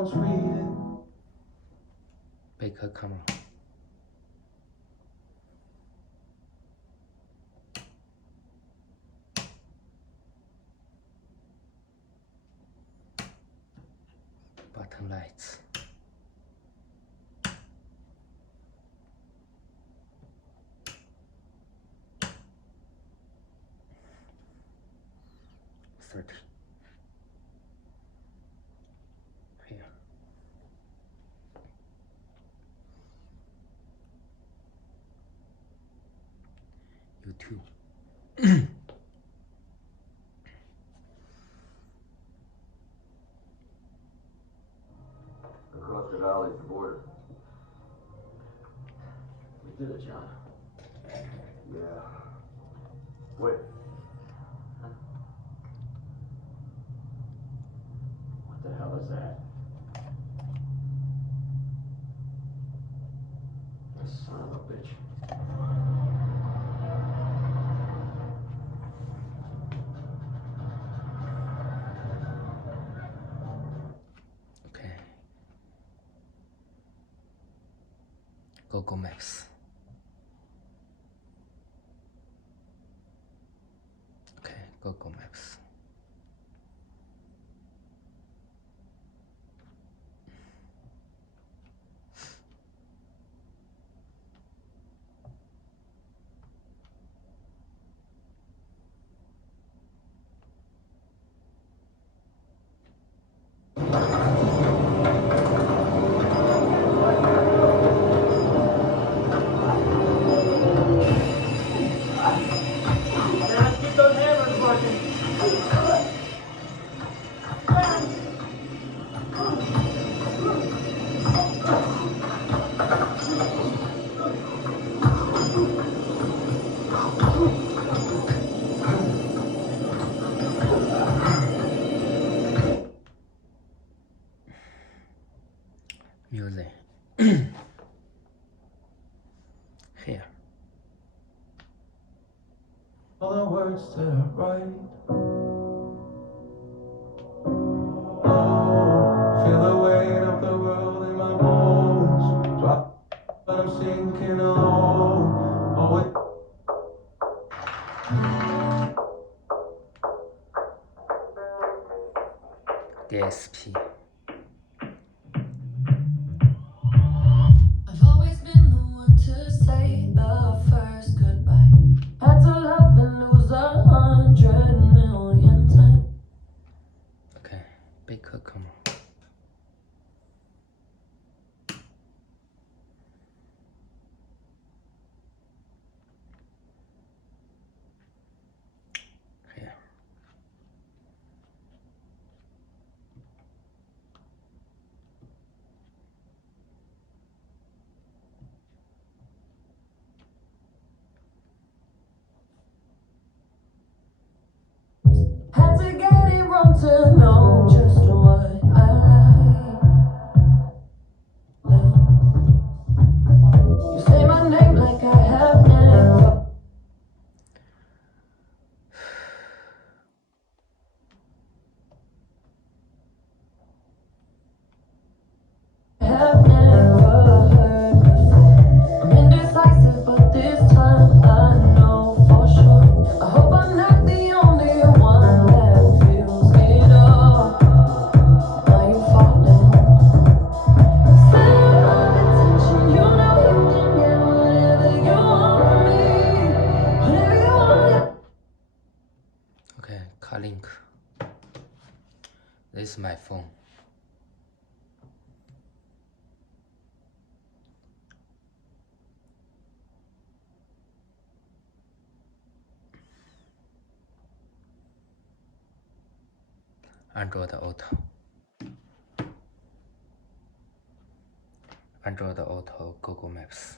one's reading. Baker camera. Button lights. Here. YouTube. Across the valley is the border. We did it, John. Yeah. Wait. Huh? What the hell is that? The son of a bitch. Okay. Google Maps. Okay, Google Maps. Music. Here. All the words that I write. Oh, feel the weight of the world in my bones. Drop, but I'm sinking alone. Oh, DSP. I've always been the one to say the first goodbye. Had to love and lose 100 million times. Okay, Baker camera. Here. Had to get it wrong to know just what I like. You say my name like I have never. Have never heard before. I'm indecisive, but this time I know for sure. I hope I'm not the only one that feels it all. Are you falling? Center of attention, you know you can get whatever you want from me. Whatever you want. Okay, car link. This is my phone. Android Auto. Android Auto Google Maps.